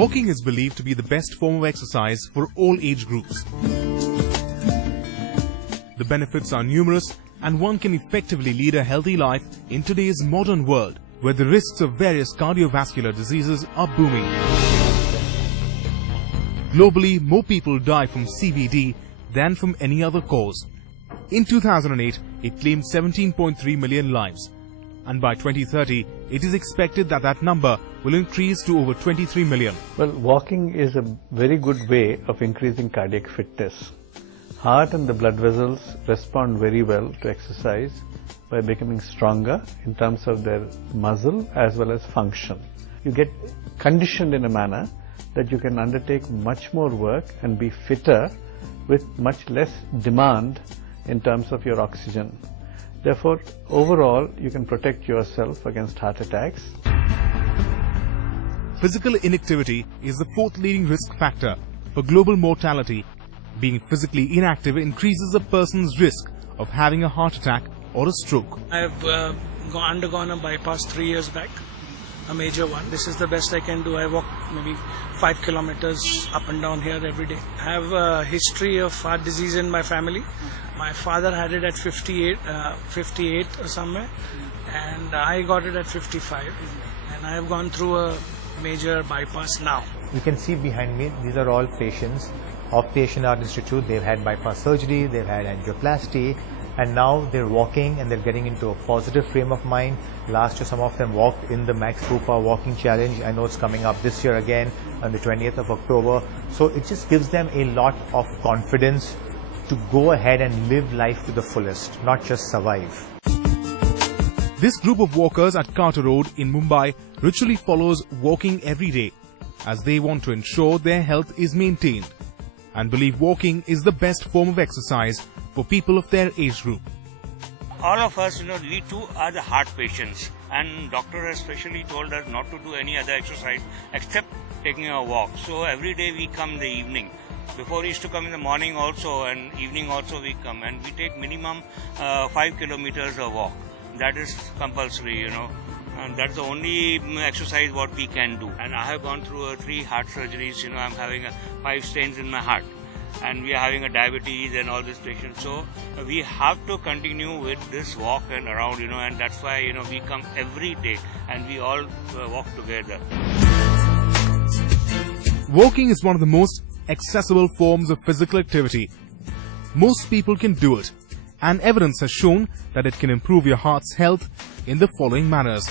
Walking is believed to be the best form of exercise for all age groups. The benefits are numerous and one can effectively lead a healthy life in today's modern world where the risks of various cardiovascular diseases are booming. Globally, more people die from CVD than from any other cause. In 2008, it claimed 17.3 million lives. And by 2030, it is expected that that number will increase to over 23 million. Well, walking is a very good way of increasing cardiac fitness. Heart and the blood vessels respond very well to exercise by becoming stronger in terms of their muscle as well as function. You get conditioned in a manner that you can undertake much more work and be fitter with much less demand in terms of your oxygen. Therefore, overall, you can protect yourself against heart attacks. Physical inactivity is the fourth leading risk factor for global mortality. Being physically inactive increases a person's risk of having a heart attack or a stroke. I have undergone a bypass 3 years back, a major one. This is the best I can do. I walk maybe 5 kilometers up and down here every day. I have a history of heart disease in my family. My father had it at 58 or somewhere, and I got it at 55. And I have gone through a major bypass now. You can see behind me, these are all patients of the Asian Heart Institute. They've had bypass surgery, they've had angioplasty, and now they're walking and they're getting into a positive frame of mind. Last year, some of them walked in the Max Rupa Walking Challenge. I know it's coming up this year again on the 20th of October. So it just gives them a lot of confidence to go ahead and live life to the fullest, not just survive. This group of walkers at Carter Road in Mumbai ritually follows walking every day as they want to ensure their health is maintained and believe walking is the best form of exercise for people of their age group. All of us, we too are the heart patients, and doctor has specially told us not to do any other exercise except taking a walk. So every day we come in the evening. Before we used to come in the morning also, and evening also we come, and we take minimum 5 kilometers of walk. That is compulsory, and that's the only exercise what we can do. And I have gone through 3 heart surgeries. I'm having 5 stents in my heart, and we are having a diabetes and all these patients. So we have to continue with this walk and around, and that's why we come every day and we all walk together. Walking is one of the most accessible forms of physical activity. Most people can do it, and evidence has shown that it can improve your heart's health in the following manners.